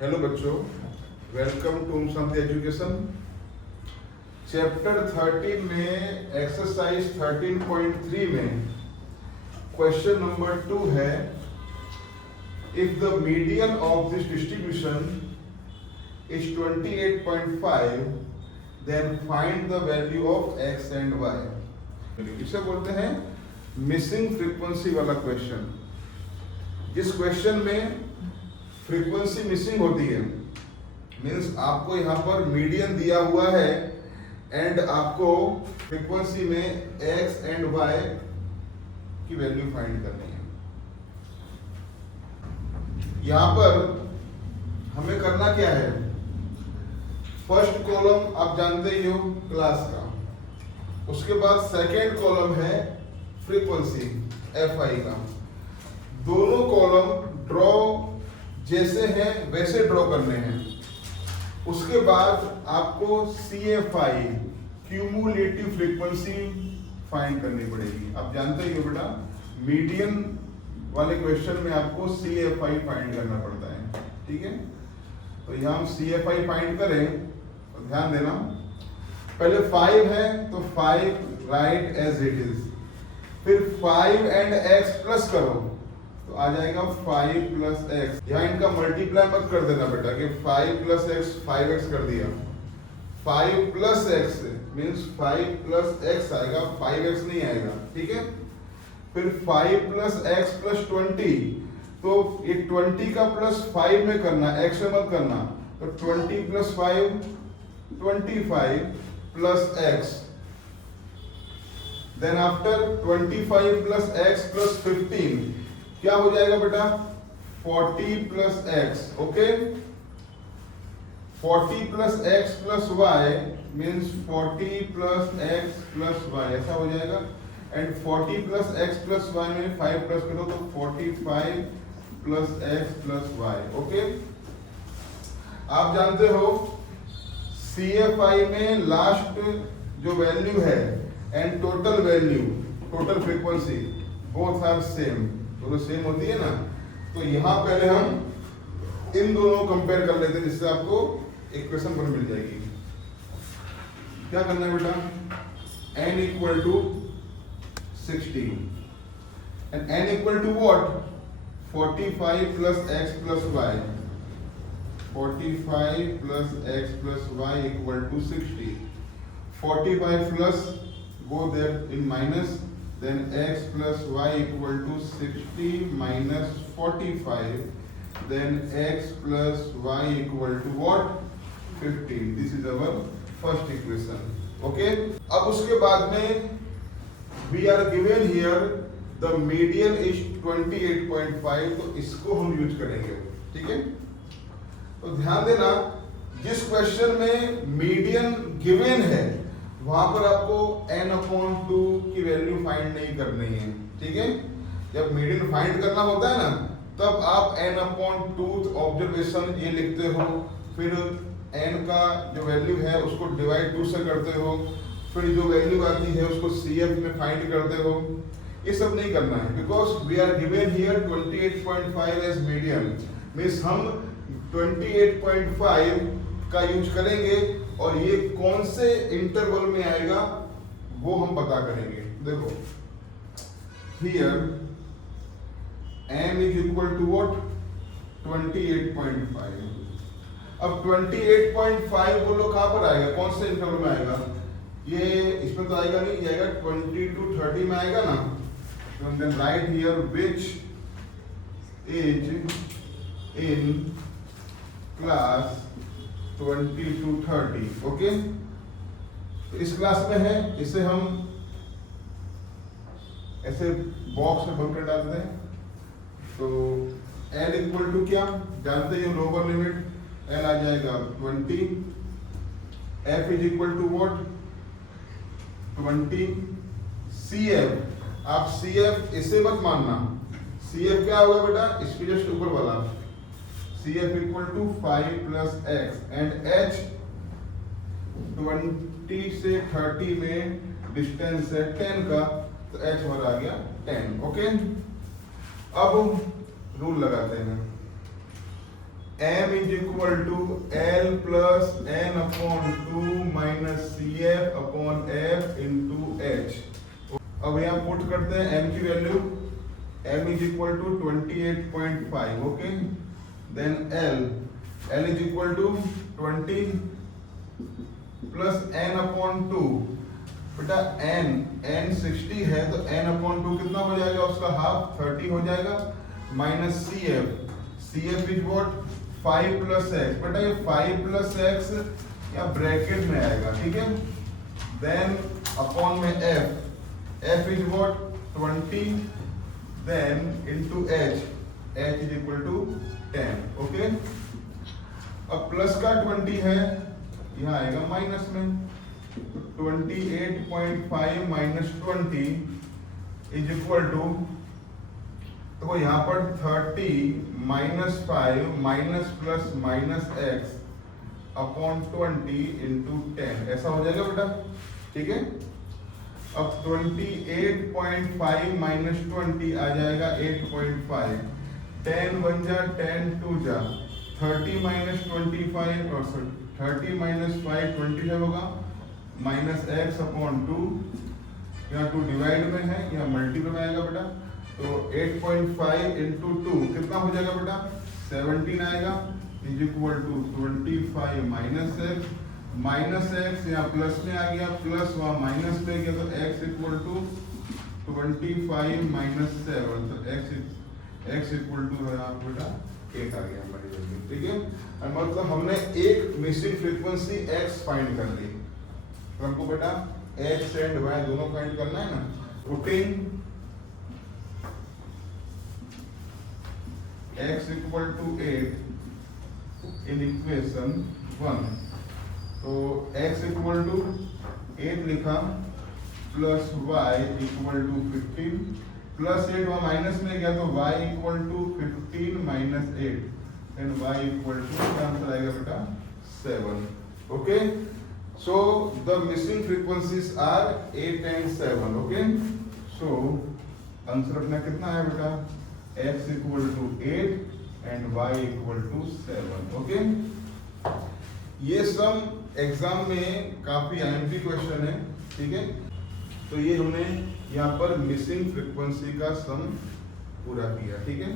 Hello बच्चों, welcome to Om Shanti education. Chapter 13 में exercise 13.3 में क्वेश्चन नंबर 2 है, if the median of this distribution is 28.5 then find the value of X and Y. इसे बोलते हैं missing frequency वाला question. जिस क्वेश्चन में फ्रीक्वेंसी मिसिंग होती है, मीन्स आपको यहाँ पर मीडियन दिया हुआ है एंड आपको फ्रीक्वेंसी में एक्स एंड वाई की वैल्यू फाइंड करनी है। यहाँ पर हमें करना क्या है, फर्स्ट कॉलम आप जानते ही हो क्लास का, उसके बाद सेकेंड कॉलम है फ्रीक्वेंसी एफ आई का। दोनों कॉलम ड्रॉ जैसे हैं वैसे ड्रॉ करने हैं। उसके बाद आपको CFI क्यूमुलेटिव फ्रीक्वेंसी फाइंड करनी पड़ेगी। आप जानते ही हो बेटा, मीडियन वाले क्वेश्चन में आपको CFI फाइंड करना पड़ता है, ठीक है। तो यहाँ हम CFI फाइंड करें तो ध्यान देना, पहले 5 है तो 5 राइट एज इट इज, फिर 5 एंड x प्लस करो तो आ जाएगा 5 प्लस एक्स। यहाँ इनका मल्टीप्लाई मत कर देना बेटा कि 5 प्लस एक्स 5x कर दिया। 5 plus x means 5 plus x आएगा, 5x नहीं आएगा, ठीक है। फिर 5 प्लस एक्स प्लस 20, तो ये 20 का प्लस 5 में करना, x में मत करना। तो 20 plus 5 25 plus X, then after 25 plus X plus 15 क्या हो जाएगा बेटा, 40 plus X, okay. 40 plus X plus Y means 40 plus X plus Y, ऐसा हो जाएगा। And 40 plus X plus Y में 5 प्लस करो तो 45 plus X plus Y, okay. आप जानते हो CFI में लास्ट जो वैल्यू है and total value, total frequency both are same, दोनों सेम होती है ना। तो यहाँ पहले हम इन दोनों कंपेयर कर लेते हैं, जिससे आपको इक्वेशन पर मिल जाएगी। क्या करना है बेटा, n equal to 60 and n equal to what, 45 plus x plus y, 45 plus x plus y equal to 60। 45 plus go there in minus, then x plus y equal to 60 minus 45, then x plus y equal to what, 15. This is our first equation, okay. अब उसके बाद में we are given here the median is 28.5, तो इसको हम use करेंगे, ठीक है। तो ध्यान देना, जिस क्वेश्चन में मीडियन गिवन है वहां पर आपको n/2 की वैल्यू फाइंड नहीं करनी है, ठीक है। जब मीडियन फाइंड करना होता है ना, तब आप n/2 ऑब्जर्वेशन ये लिखते हो, फिर n का जो वैल्यू है उसको डिवाइड 2 से करते हो, फिर जो वैल्यू आती है उसको CF में फाइंड करते हो। ये सब नहीं करना है, because we are given here 28.5 as median, means हम 28.5 का यूज करेंगे और ये कौन से इंटरवल में आएगा वो हम पता करेंगे। देखो here m is equal to what, 28.5। अब 28.5 बोलो कहां पर आएगा, कौन से इंटरवल में आएगा, ये इसमें तो आएगा नहीं, जाएगा 20 to 30 में आएगा ना। तो then right here which is in class 20 to 30, okay. तो इस क्लास में है, इसे हम ऐसे बॉक्स में भर कर डालते हैं। तो L इक्वल टू क्या जानते हो, लोअर लिमिट L आ जाएगा 20, F is equal to what 20, CF, आप CF इसे मत मानना, CF क्या होगा बेटा, इसके जस्ट ऊपर वाला, CF equal to 5 plus X and H 20 से 30 में डिस्टेंस है 10 का, तो H हमारा आ गया 10, ओके। अब रूल लगाते हैं, m is equal to l plus n upon 2 minus cf upon f into h। अब यहाँ पुट करते हैं m की value, m is equal to 28.5। Okay, then l is equal to 20 plus n upon 2। बेटा n 60 है तो n upon 2 कितना हो जाएगा, उसका हाफ 30 हो जाएगा, minus cf is what 5 plus x। बेटा ये 5 प्लस x या ब्रैकेट में आएगा, ठीक है। देन अपॉन में f is what 20, then into h is equal to 10। Okay, अब प्लस का 20 है, यहाँ आएगा माइनस में, 28.5 माइनस 20 इज इक्वल टू, तो यहाँ पर 30 minus 5 minus plus minus x upon 20 into 10, ऐसा हो जाएगा बेटा, ठीक है। अब 28.5 माइनस 20 आ जाएगा 8.5, 10 1 जा 10 2 जा, 30 माइनस 25 और 30 माइनस 5 27 होगा, माइनस x अपॉन 2, यहाँ 2 डिवाइड में है, यहाँ मल्टीपल में आएगा बेटा, तो 8.5 इंटू 2 कितना हो जाएगा बेटा, 17 आएगा, is equal to 25 minus x यहाँ प्लस में आ गया, प्लस वहाँ माइनस में गया, तो x इक्वल टू 25 माइनस 7, तो x इक्वल टू यहाँ बेटा 8 आ गया हमारी वैल्यू, ठीक है। मतलब हमने एक मिसिंग फ्रीक्वेंसी x फाइंड कर ली, तो हमको बेटा x एंड y दोनों फाइंड करना है ना। Putting x equal to 8 in equation 1, तो x इक्वल टू 8 लिखा, plus y equal to 15, plus 8 वहाँ माइनस में गया, तो y equal to 15 minus 8 and y equal to, क्या आंसर आएगा बेटा 7। Okay, so the missing frequencies are 8 and 7। Okay, so answer अपना कितना है बेटा, x equal to 8 and y equal to 7। Okay, ये सम एग्जाम में काफी आईएमपी क्वेश्चन है, ठीक है। तो ये हमने यहाँ पर मिसिंग फ्रीक्वेंसी का सम पूरा किया, ठीक है।